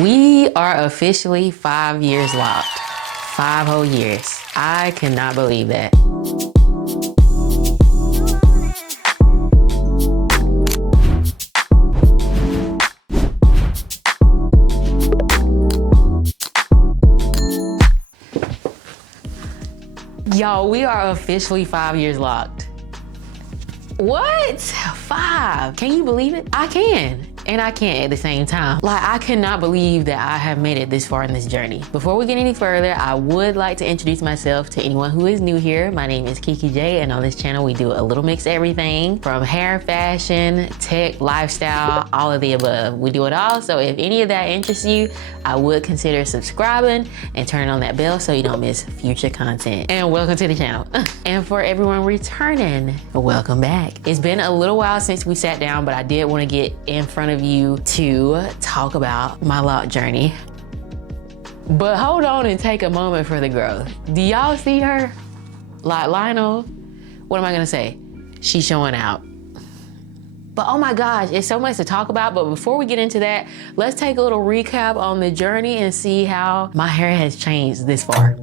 We are officially 5 years locked. 5 whole years. I cannot believe that. Y'all, we are officially 5 years locked. What? 5? Can you believe it? I can. And I can't at the same time. Like, I cannot believe that I have made it this far in this journey. Before we get any further, I would like to introduce myself to anyone who is new here. My name is Keke J, and on this channel, we do a little mix of everything from hair, fashion, tech, lifestyle, all of the above. We do it all, so if any of that interests you, I would consider subscribing and turning on that bell so you don't miss future content. And welcome to the channel. And for everyone returning, welcome back. It's been a little while since we sat down, but I did want to get in front of you to talk about my Loc journey. But hold on and take a moment for the growth. Do y'all see her? Like Lionel, what am I gonna say? She's showing out. But oh my gosh, it's so much to talk about. But before we get into that, let's take a little recap on the journey and see how my hair has changed this far.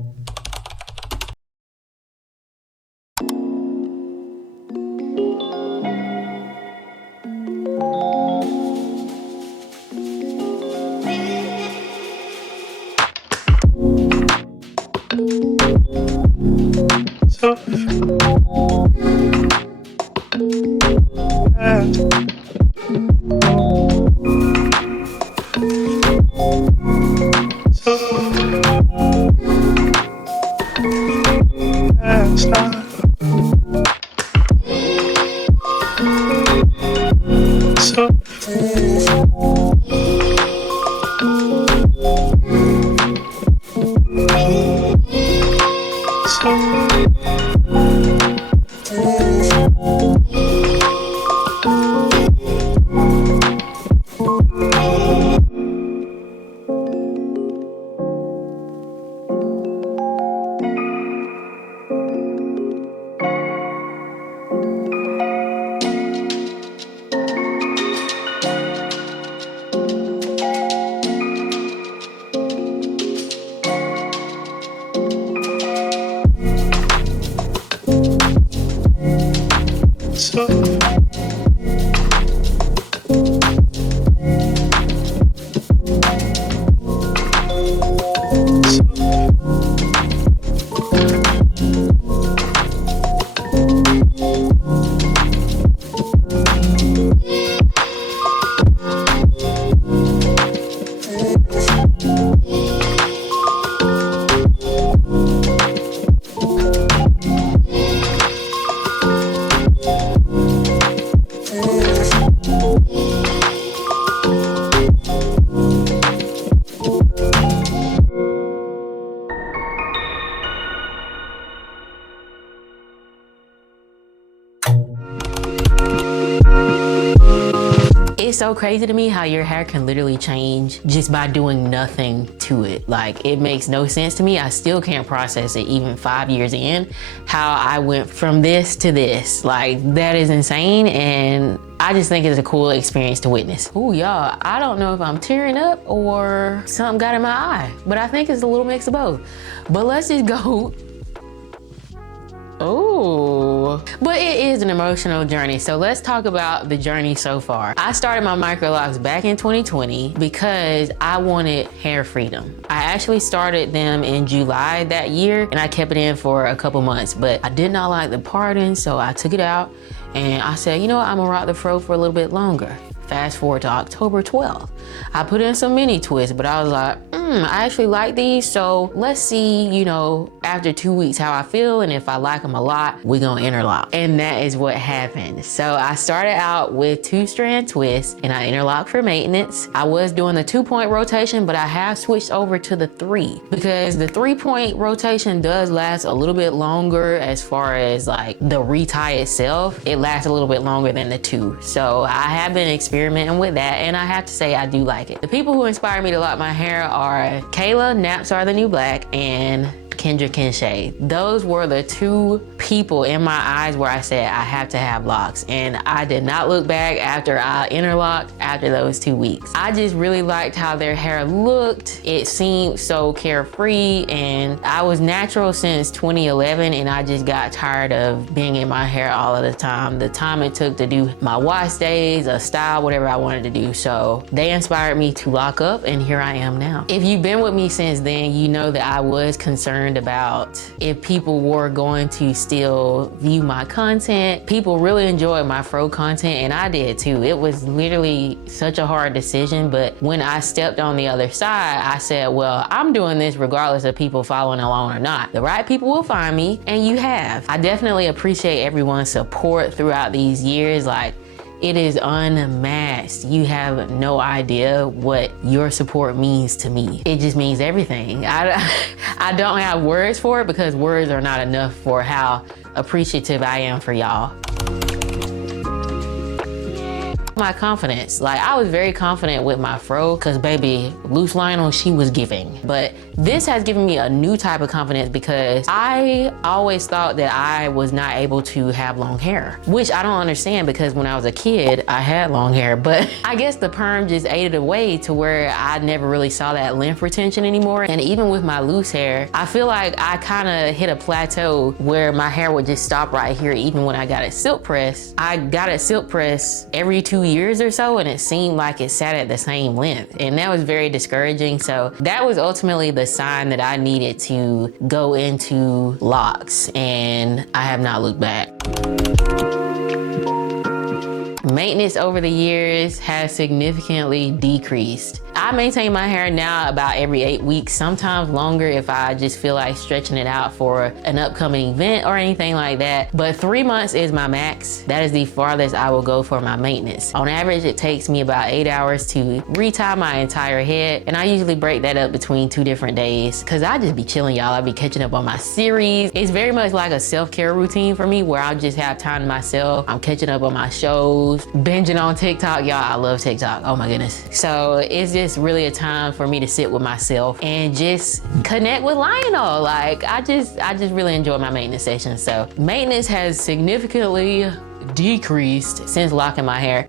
It's so crazy to me how your hair can literally change just by doing nothing to it. Like, it makes no sense to me. I still can't process it even 5 years in, how I went from this to this. Like, that is insane, and I just think it's a cool experience to witness. Ooh, y'all, I don't know if I'm tearing up or something got in my eye, but I think it's a little mix of both. But let's just go. Oh, but it is an emotional journey. So let's talk about the journey so far. I started my Microlocs back in 2020 because I wanted hair freedom. I actually started them in July that year and I kept it in for a couple months, but I did not like the parting, so I took it out and I said, you know what, I'm gonna rock the fro for a little bit longer. Fast forward to October 12th. I put in some mini twists, but I was like, I actually like these, so let's see, you know, after 2 weeks how I feel, and if I like them a lot, we're gonna interlock. And that is what happened. So I started out with 2-strand twists and I interlocked for maintenance. I was doing the 2-point rotation, but I have switched over to the 3 because the 3-point rotation does last a little bit longer as far as like the retie itself. It lasts a little bit longer than the 2. So I have been experimenting with that, and I have to say I do like it. The people who inspired me to lock my hair are Kayla, Naps Are the New Black, and Kendrick and Shay. Those were the two people in my eyes where I said I have to have locks, and I did not look back after I interlocked after those 2 weeks. I just really liked how their hair looked. It seemed so carefree, and I was natural since 2011, and I just got tired of being in my hair all of the time. The time it took to do my wash days, a style, whatever I wanted to do. So they inspired me to lock up, and here I am now. If you've been with me since then, you know that I was concerned about if people were going to still view my content. People really enjoyed my fro content, and I did too. It was literally such a hard decision, but when I stepped on the other side, I said, well, I'm doing this regardless of people following along or not. The right people will find me, and you have. I definitely appreciate everyone's support throughout these years. Like, it is unmatched. You have no idea what your support means to me. It just means everything. I don't have words for it, because words are not enough for how appreciative I am for y'all. My confidence, like, I was very confident with my fro, because baby, loose Lionel, she was giving. But this has given me a new type of confidence, because I always thought that I was not able to have long hair, which I don't understand, because when I was a kid, I had long hair. But I guess the perm just ate it away to where I never really saw that length retention anymore. And even with my loose hair, I feel like I kind of hit a plateau where my hair would just stop right here. Even when I got it silk pressed, I got it silk pressed every 2 years or so, and it seemed like it sat at the same length, and that was very discouraging. So that was ultimately the sign that I needed to go into locks, and I have not looked back. Maintenance over the years has significantly decreased. I maintain my hair now about every 8 weeks, sometimes longer if I just feel like stretching it out for an upcoming event or anything like that. But 3 months is my max. That is the farthest I will go for my maintenance. On average, it takes me about 8 hours to retie my entire head, and I usually break that up between 2 different days, because I just be chilling, y'all. I be catching up on my series. It's very much like a self-care routine for me, where I'll just have time to myself. I'm catching up on my shows, binging on TikTok. Y'all, I love TikTok. Oh my goodness. So it's just really a time for me to sit with myself and just connect with Lionel. Like, I just really enjoy my maintenance sessions. So maintenance has significantly decreased since locking my hair.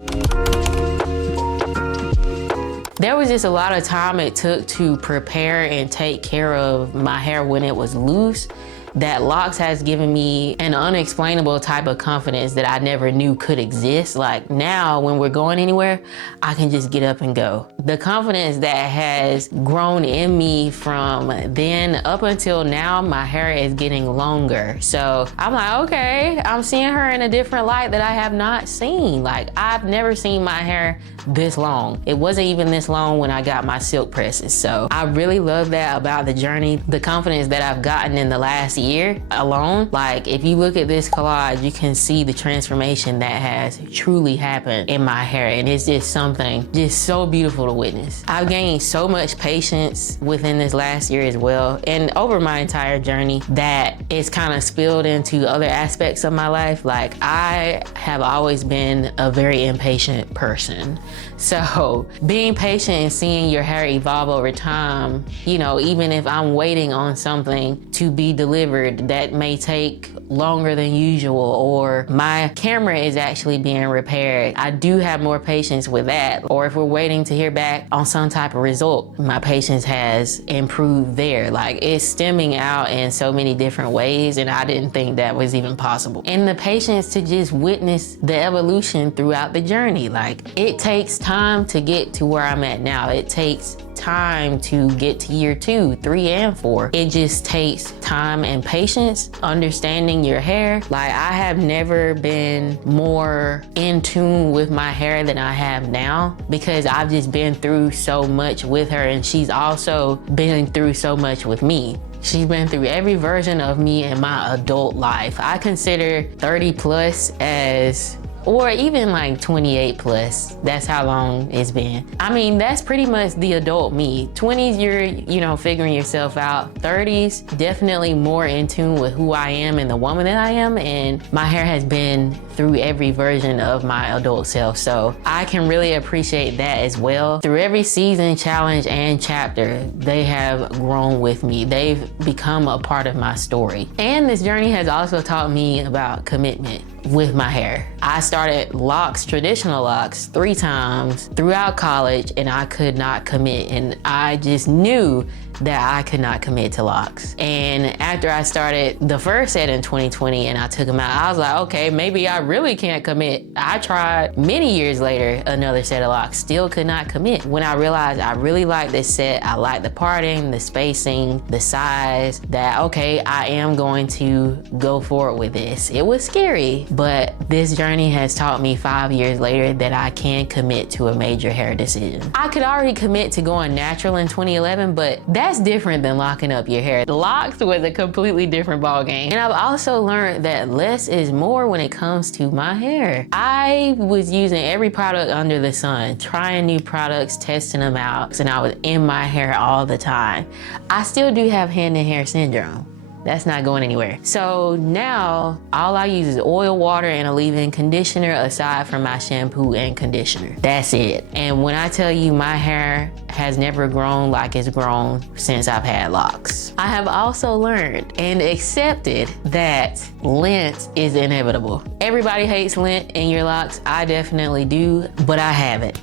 There was just a lot of time it took to prepare and take care of my hair when it was loose, that locks has given me an unexplainable type of confidence that I never knew could exist. Like, now when we're going anywhere, I can just get up and go. The confidence that has grown in me from then up until now, my hair is getting longer. So I'm like, okay, I'm seeing her in a different light that I have not seen. Like, I've never seen my hair this long. It wasn't even this long when I got my silk presses. So I really love that about the journey, the confidence that I've gotten in the last year alone. Like, if you look at this collage, you can see the transformation that has truly happened in my hair, and it's just something just so beautiful to witness. I've gained so much patience within this last year as well, and over my entire journey, that it's kind of spilled into other aspects of my life. Like, I have always been a very impatient person. So being patient and seeing your hair evolve over time, you know, even if I'm waiting on something to be delivered that may take longer than usual, or my camera is actually being repaired, I do have more patience with that. Or if we're waiting to hear back on some type of result, my patience has improved there. Like, it's stemming out in so many different ways, and I didn't think that was even possible. And the patience to just witness the evolution throughout the journey. Like, it takes time to get to where I'm at now. It takes time to get to year 2, 3, and 4. It just takes time and patience, understanding your hair. Like, I have never been more in tune with my hair than I have now, because I've just been through so much with her, and she's also been through so much with me. She's been through every version of me in my adult life. I consider 30 plus as, or even like 28 plus. That's how long it's been. I mean, that's pretty much the adult me. 20s, you're, you know, figuring yourself out. 30s, definitely more in tune with who I am and the woman that I am. And my hair has been through every version of my adult self. So I can really appreciate that as well. Through every season, challenge, and chapter, they have grown with me. They've become a part of my story. And this journey has also taught me about commitment with my hair. I started locks, traditional locks, 3 times throughout college, and I could not commit. And I just knew that I could not commit to locks. And after I started the first set in 2020 and I took them out, I was like, okay, maybe I really can't commit. I tried many years later, another set of locks, still could not commit. When I realized I really like this set, I like the parting, the spacing, the size, that okay, I am going to go forward with this. It was scary, but this journey has taught me 5 years later that I can commit to a major hair decision. I could already commit to going natural in 2011, but that's different than locking up your hair. Locks was a completely different ball game. And I've also learned that less is more when it comes to my hair. I was using every product under the sun, trying new products, testing them out, and I was in my hair all the time. I still do have hand and hair syndrome. That's not going anywhere. So now all I use is oil, water, and a leave-in conditioner aside from my shampoo and conditioner. That's it. And when I tell you my hair has never grown like it's grown since I've had locks. I have also learned and accepted that lint is inevitable. Everybody hates lint in your locks. I definitely do, but I have it.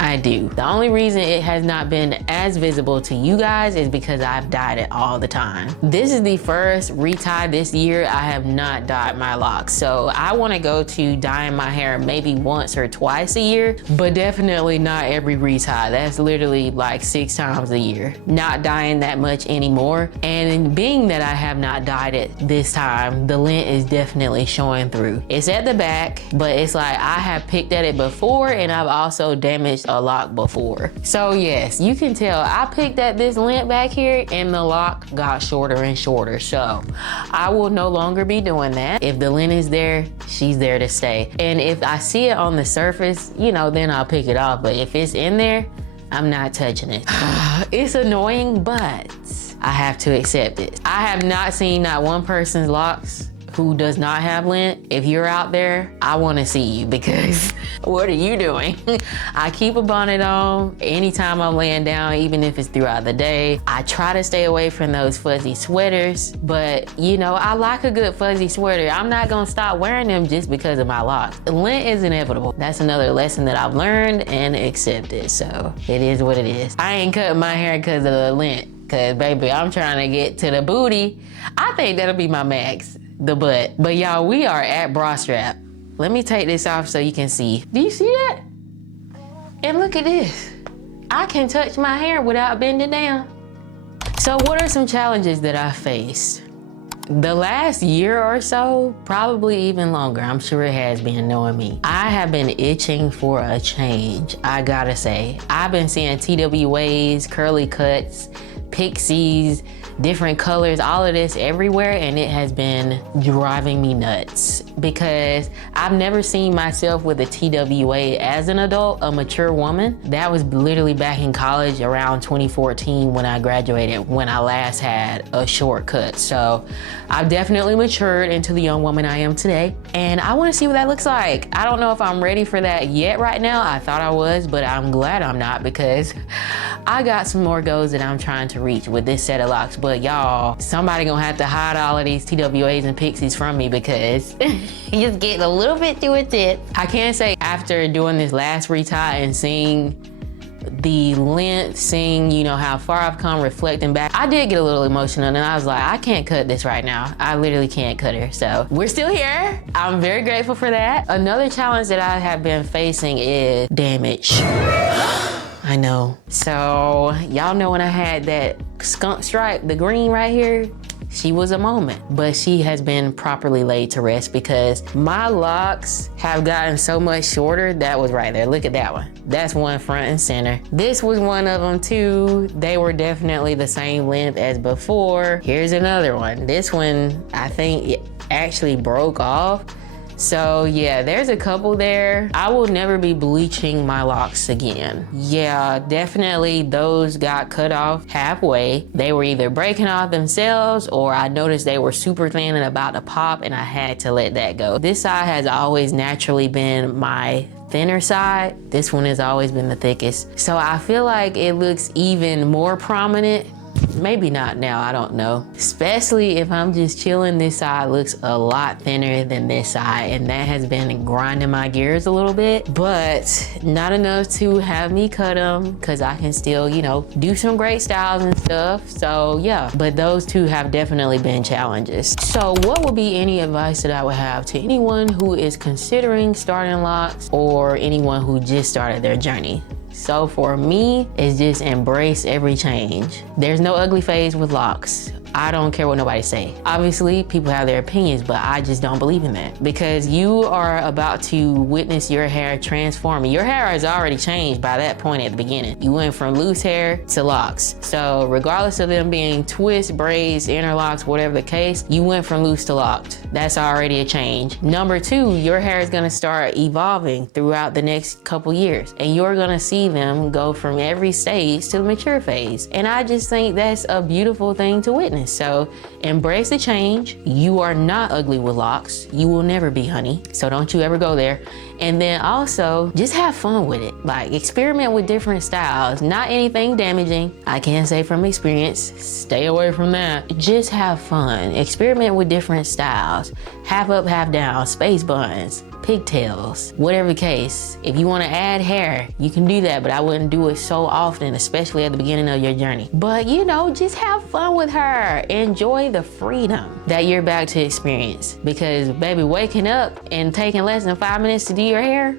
I do. The only reason it has not been as visible to you guys is because I've dyed it all the time. This is the first retie this year I have not dyed my locks. So I want to go to dyeing my hair maybe once or twice a year, but definitely not every retie. That's literally like 6 times a year. Not dyeing that much anymore. And being that I have not dyed it this time, the lint is definitely showing through. It's at the back, but it's like I have picked at it before and I've also damaged a lock before. So yes, you can tell I picked at this lint back here and the lock got shorter and shorter. So I will no longer be doing that. If the lint is there, she's there to stay. And if I see it on the surface, you know, then I'll pick it off. But if it's in there, I'm not touching it. It's annoying, but I have to accept it. I have not seen not one person's locks who does not have lint. If you're out there, I want to see you because what are you doing? I keep a bonnet on anytime I'm laying down, even if it's throughout the day. I try to stay away from those fuzzy sweaters, but you know, I like a good fuzzy sweater. I'm not gonna stop wearing them just because of my locks. Lint is inevitable. That's another lesson that I've learned and accepted. So it is what it is. I ain't cutting my hair because of the lint, because baby, I'm trying to get to the booty. I think that'll be my max. The butt. But y'all, we are at bra strap. Let me take this off so you can see. Do you see that? And look at this. I can touch my hair without bending down. So what are some challenges that I faced? The last year or so, probably even longer, I'm sure it has been knowing me. I have been itching for a change, I gotta say. I've been seeing TWAs, curly cuts, pixies, different colors, all of this everywhere, and it has been driving me nuts because I've never seen myself with a TWA as an adult, a mature woman. That was literally back in college around 2014 when I graduated, when I last had a short cut. So I've definitely matured into the young woman I am today, and I want to see what that looks like. I don't know if I'm ready for that yet right now. I thought I was, but I'm glad I'm not because I got some more goals that I'm trying to reach with this set of locks. But y'all, somebody gonna have to hide all of these TWAs and pixies from me because it's getting a little bit too intense. I can say after doing this last retie and seeing the length, seeing, you know, how far I've come, reflecting back, I did get a little emotional and I was like, I can't cut this right now. I literally can't cut her. So we're still here. I'm very grateful for that. Another challenge that I have been facing is damage. I know. So y'all know when I had that skunk stripe, the green right here, she was a moment, but she has been properly laid to rest because my locks have gotten so much shorter. That was right there. Look at that one. That's one front and center. This was one of them too. They were definitely the same length as before. Here's another one. This one, I think it actually broke off. So yeah, there's a couple there. I will never be bleaching my locks again. Yeah, definitely those got cut off halfway. They were either breaking off themselves or I noticed they were super thin and about to pop and I had to let that go. This side has always naturally been my thinner side. This one has always been the thickest. So I feel like it looks even more prominent. Maybe not now, I don't know. Especially if I'm just chilling, this side looks a lot thinner than this side, and that has been grinding my gears a little bit, but not enough to have me cut them because I can still, you know, do some great styles and stuff. So yeah, but those two have definitely been challenges. So what would be any advice that I would have to anyone who is considering starting locks or anyone who just started their journey? So for me, it's just embrace every change. There's no ugly phase with locks. I don't care what nobody say. Obviously, people have their opinions, but I just don't believe in that because you are about to witness your hair transforming. Your hair has already changed by that point at the beginning. You went from loose hair to locks. So regardless of them being twists, braids, interlocks, whatever the case, you went from loose to locked. That's already a change. Number two, your hair is gonna start evolving throughout the next couple years, and you're gonna see them go from every stage to the mature phase. And I just think that's a beautiful thing to witness. So embrace the change. You are not ugly with locks. You will never be, honey. So don't you ever go there. And then also just have fun with it. Like experiment with different styles, not anything damaging. I can say from experience, stay away from that. Just have fun. Experiment with different styles. Half up, half down, space buns, pigtails, whatever the case. If you want to add hair, you can do that, but I wouldn't do it so often, especially at the beginning of your journey. But you know, just have fun with her. Enjoy the freedom that you're about to experience, because baby, waking up and taking less than 5 minutes to do your hair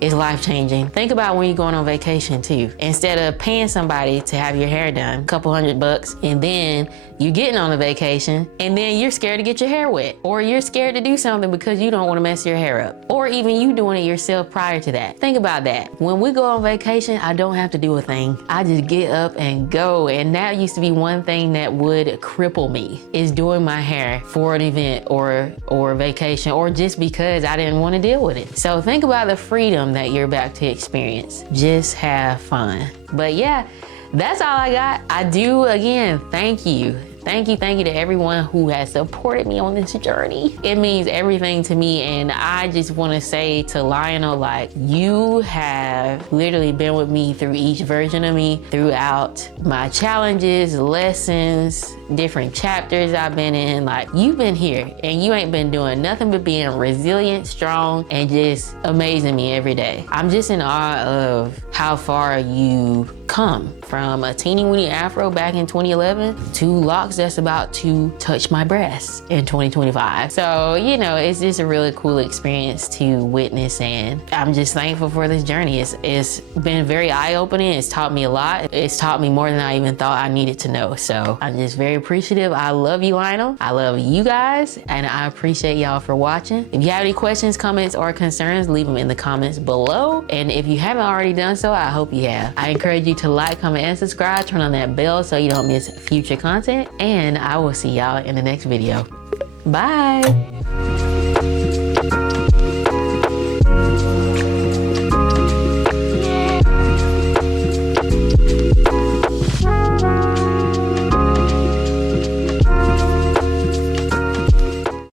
is life-changing. Think about when you're going on vacation too. Instead of paying somebody to have your hair done, a couple $100, and then you're getting on a vacation, and then you're scared to get your hair wet, or you're scared to do something because you don't want to mess your hair up, or even you doing it yourself prior to that. Think about that. When we go on vacation, I don't have to do a thing. I just get up and go, and that used to be one thing that would cripple me, is doing my hair for an event or vacation, or just because I didn't want to deal with it. So think about the freedom that you're about to experience. Just have fun. But yeah, that's all I got. I do, again, thank you. Thank you to everyone who has supported me on this journey. It means everything to me, and I just want to say to Lionel, like, you have literally been with me through each version of me, throughout my challenges, lessons, different chapters I've been in. Like, you've been here, and you ain't been doing nothing but being resilient, strong, and just amazing me every day. I'm just in awe of how far you come from a teeny weeny afro back in 2011 to locks that's about to touch my breasts in 2025. So, you know, it's just a really cool experience to witness, and I'm just thankful for this journey. It's been very eye-opening. It's taught me a lot. It's taught me more than I even thought I needed to know. So I'm just very appreciative. I love you, Lionel. I love you guys, and I appreciate y'all for watching. If you have any questions, comments, or concerns, leave them in the comments below. And if you haven't already done so, I hope you have. I encourage you to like, comment, and subscribe. Turn on that bell so you don't miss future content. And I will see y'all in the next video. Bye.